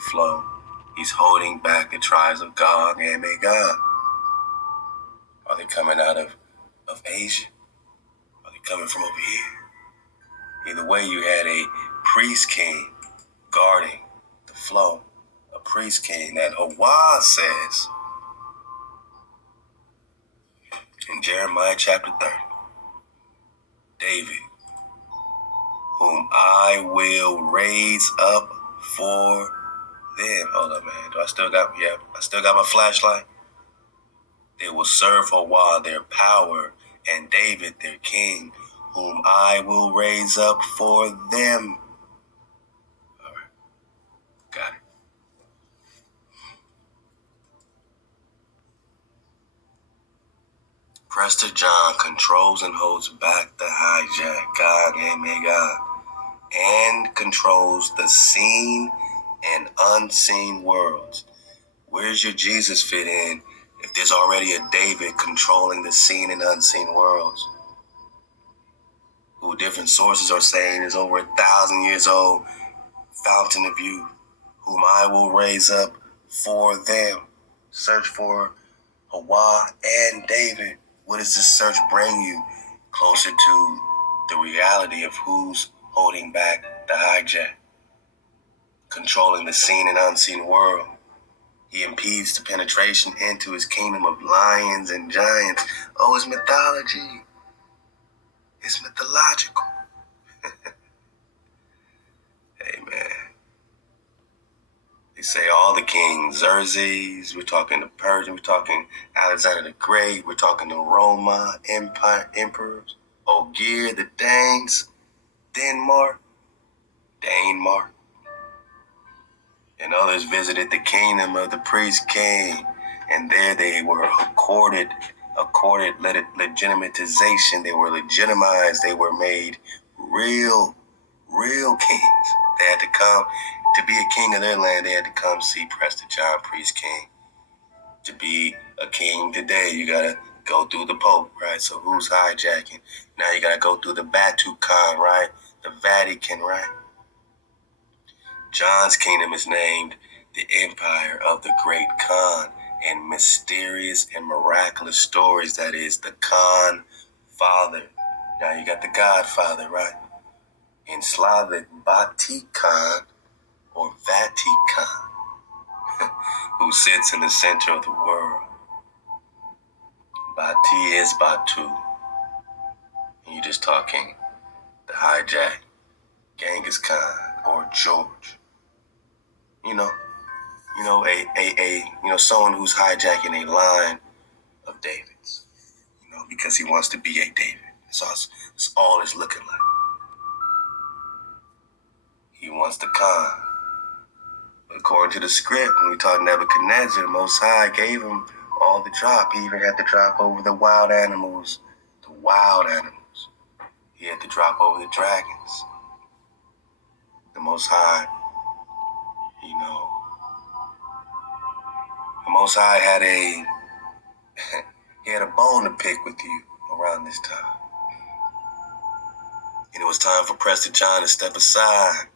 flow. He's holding back the tribes of Gog and Magog. Are they coming out of Asia? Are they coming from over here? Either way, you had a priest king guarding the flow. A priest king that HaWah says in Jeremiah chapter 30, David, whom I will raise up for them. Hold up, man. I still got my flashlight. They will serve HaWah their power, and David their king, whom I will raise up for them. All right, got it. Prester John controls and holds back the hijack, Gog and Magog, and controls the seen and unseen worlds. Where's your Jesus fit in if there's already a David controlling the seen and unseen worlds? Who different sources are saying is over 1,000 years old, fountain of youth, whom I will raise up for them. Search for HaWah and David. What does this search bring you? Closer to the reality of who's holding back the hijack, controlling the seen and unseen world. He impedes the penetration into his kingdom of lions and giants. Oh, it's mythology. It's mythological. Amen. They say all the kings, Xerxes, we're talking the Persian, we're talking Alexander the Great, we're talking the Roma Empire emperors, Ogier, the Danes, Denmark, and others visited the kingdom of the priest king, and there they were accorded legitimatization. They were legitimized. They were made real kings. They had to come to be a king of their land. They had to come see Prester John, priest king. To be a king today, you gotta go through the Pope, right? So who's hijacking? Now you gotta go through the Vatican, right? The Vatican, right? John's kingdom is named the Empire of the Great Khan, and mysterious and miraculous stories, that is the Khan Father. Now you got the Godfather, right? In Slavic, Vatican or Vatican, who sits in the center of the world. Bati is Batu. And you're just talking the hijack, Genghis Khan or George. Someone who's hijacking a line of Davids, because he wants to be a David. That's all it's looking like. He wants the Khan. But according to the script, when we talk Nebuchadnezzar, the Most High gave him all the drop. He even had to drop over the wild animals. He had to drop over the dragons. The Most High, the Most High had he had a bone to pick with you around this time. And it was time for Prester John to step aside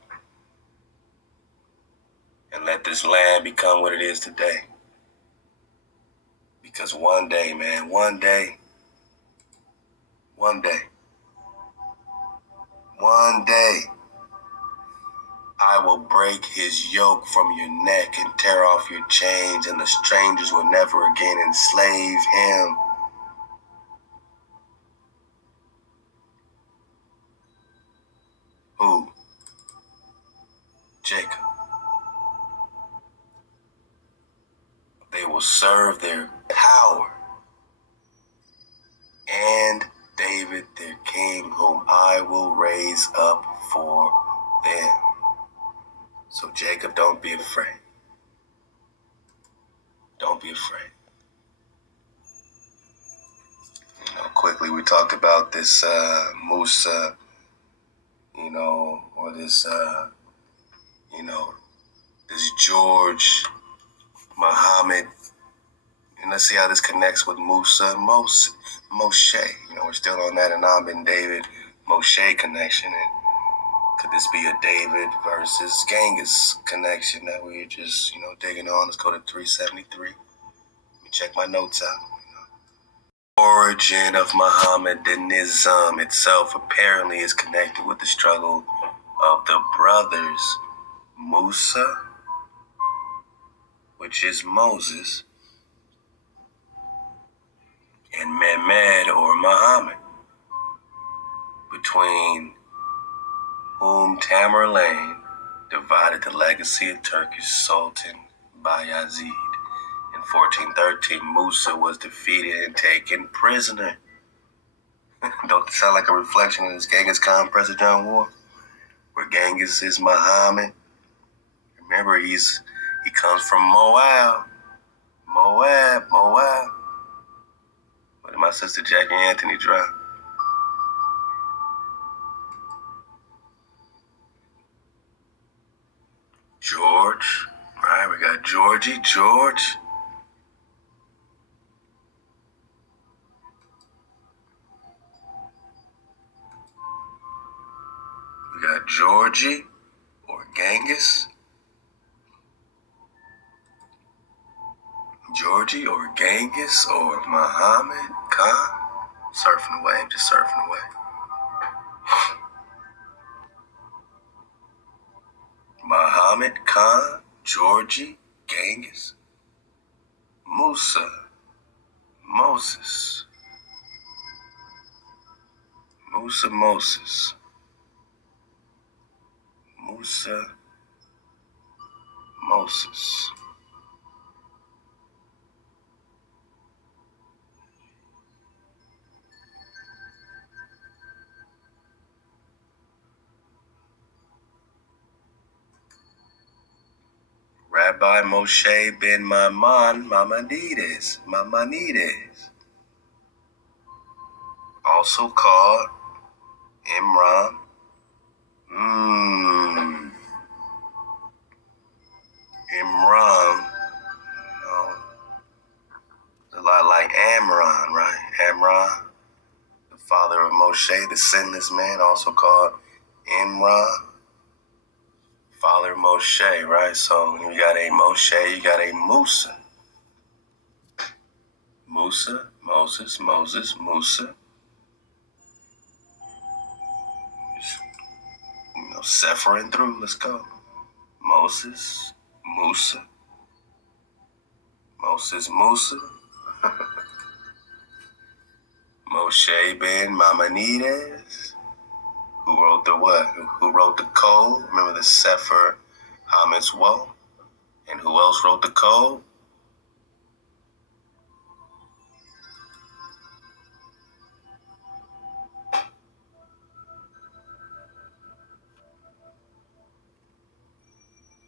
and let this land become what it is today. Because one day, man, one day, I will break his yoke from your neck and tear off your chains, and the strangers will never again enslave him. Who? Jacob. They will serve their power, and David their king, whom I will raise up for them. So Jacob, don't be afraid. Don't be afraid. Quickly, we talked about this Musa, or this, this George, Muhammad. And let's see how this connects with Musa, Moshe. We're still on that Anab and David, Moshe connection. And Could this be a David versus Genghis connection that we're just, digging on? Let's go to 373. Let me check my notes out. Origin of Mohammedanism itself apparently is connected with the struggle of the brothers Musa, which is Moses, and Mehmed or Muhammad, between whom Tamerlane divided the legacy of Turkish Sultan Bayezid. In 1413, Musa was defeated and taken prisoner. Don't it sound like a reflection of this Genghis Khan Prester John War? Where Genghis is Muhammad. Remember, he comes from Moab. Moab. What did my sister Jackie Anthony drop? George. Right, we got George. We got Georgie or Genghis. Georgie or Genghis or Muhammad Khan. Surfing away, I'm just surfing away. Muhammad Khan, Georgie, Genghis, Musa, Moses. Rabbi Moshe ben Maimonides, also called Imran. Imran, a lot like Amram, right? Amram, the father of Moshe, the sinless man, also called Imran, father of Moshe, right? So you got a Moshe, you got a Musa. Musa, Moses, Musa. Sephiring through, let's go. Musa. Moshe ben Maimonides, who wrote the what? Who wrote the code? Remember the Sefer HaMitzvot? And who else wrote the code?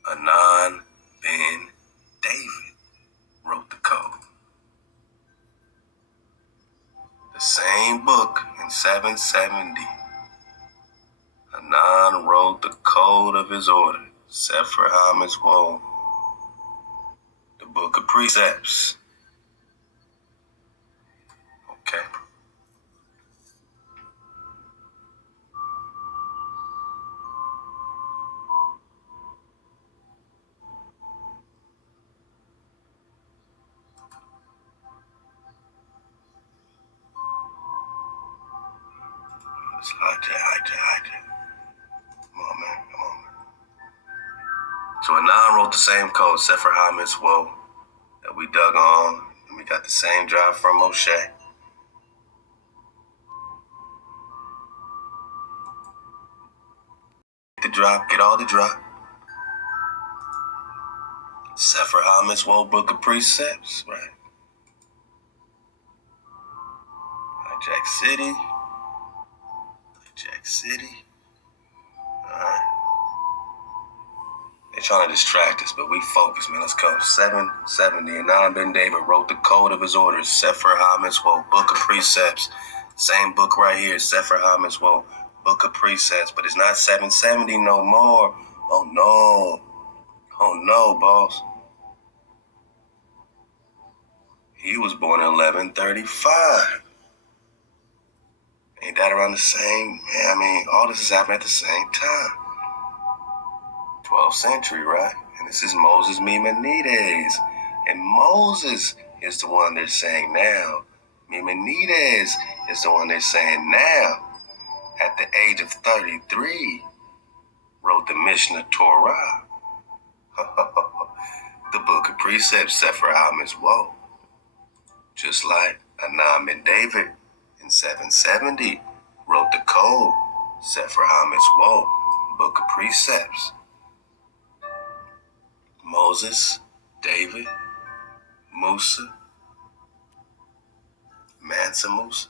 Anan ben David wrote the code. The same book in 770. Anan wrote the code of his order, Sefer HaMitzvot, the book of precepts. Okay. Let's hijack. Come on, man. So Anan wrote the same code, Sefer HaMitzvot, that we dug on, and we got the same drive from Moshe. Get all the drop. Sefer HaMitzvot, book of precepts, right? Hijack City. Alright. They're trying to distract us, but we focus, man. Let's go. 770. Anan ben David wrote the code of his orders, Sefer HaMitzvot, book of precepts. Same book right here, Sefer HaMitzvot, book of precepts, but it's not 770 no more. Oh no, boss. He was born in 1135. Ain't that around the same? Man, I mean, all this is happening at the same time. 12th century, right? And this is Moses Maimonides. And Moses is the one they're saying now. Maimonides is the one they're saying now. At the age of 33, wrote the Mishnah Torah. The book of precepts, Sefer HaMitzvot. Just like Anam ben David in 770 wrote the code, Sefer HaMitzvot, book of precepts. Moses, David, Musa, Mansa Musa.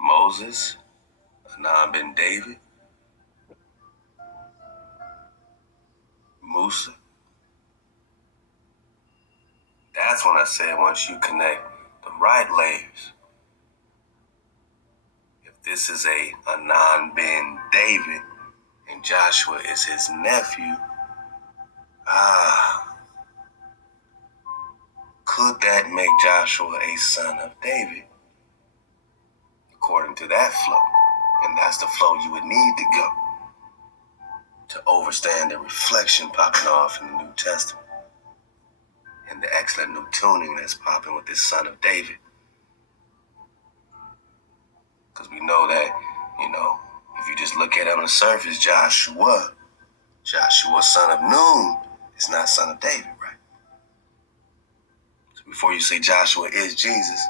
Moses, Anam ben David, Musa. That's when I said once you connect the right layers. If this is a Anan ben David and Joshua is his nephew, could that make Joshua a son of David? According to that flow. And that's the flow you would need to go to overstand the reflection popping off in the New Testament and the excellent new tuning that's popping with this son of David. Because we know that, if you just look at it on the surface, Joshua, son of Nun, is not son of David, right? So before you say Joshua is Jesus,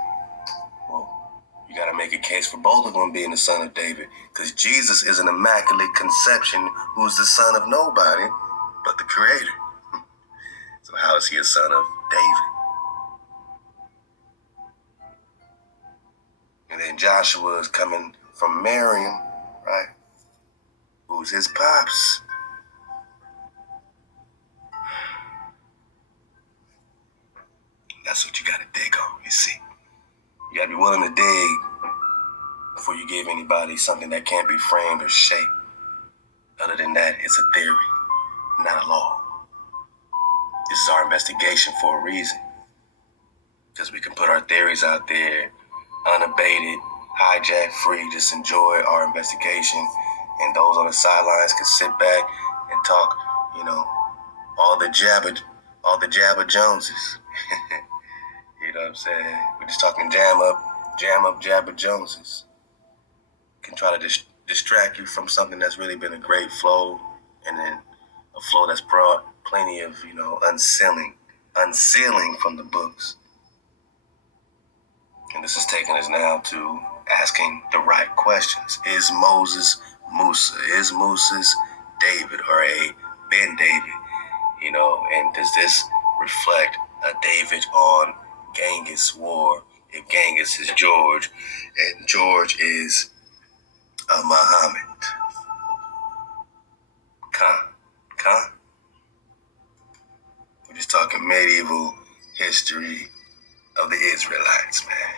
well, you got to make a case for both of them being the son of David. Because Jesus is an immaculate conception who's the son of nobody but the Creator. So how is he a son of David? And then Joshua is coming from Miriam, right? Who's his pops. That's what you got to dig on, you see. You got to be willing to dig before you give anybody something that can't be framed or shaped. Other than that, it's a theory, not a law. This is our investigation for a reason. Because we can put our theories out there unabated, hijack free, just enjoy our investigation. And those on the sidelines can sit back and talk, all the Jabba Joneses. You know what I'm saying? We're just talking jam up Jabba Joneses. Can try to distract you from something that's really been a great flow, and then a flow that's brought plenty of, unsealing from the books. And this is taking us now to asking the right questions. Is Moses Musa? Is Moses David or a Ben David? And does this reflect a David on Genghis War? If Genghis is George and George is a Muhammad. Khan. We're just talking medieval history of the Israelites, man.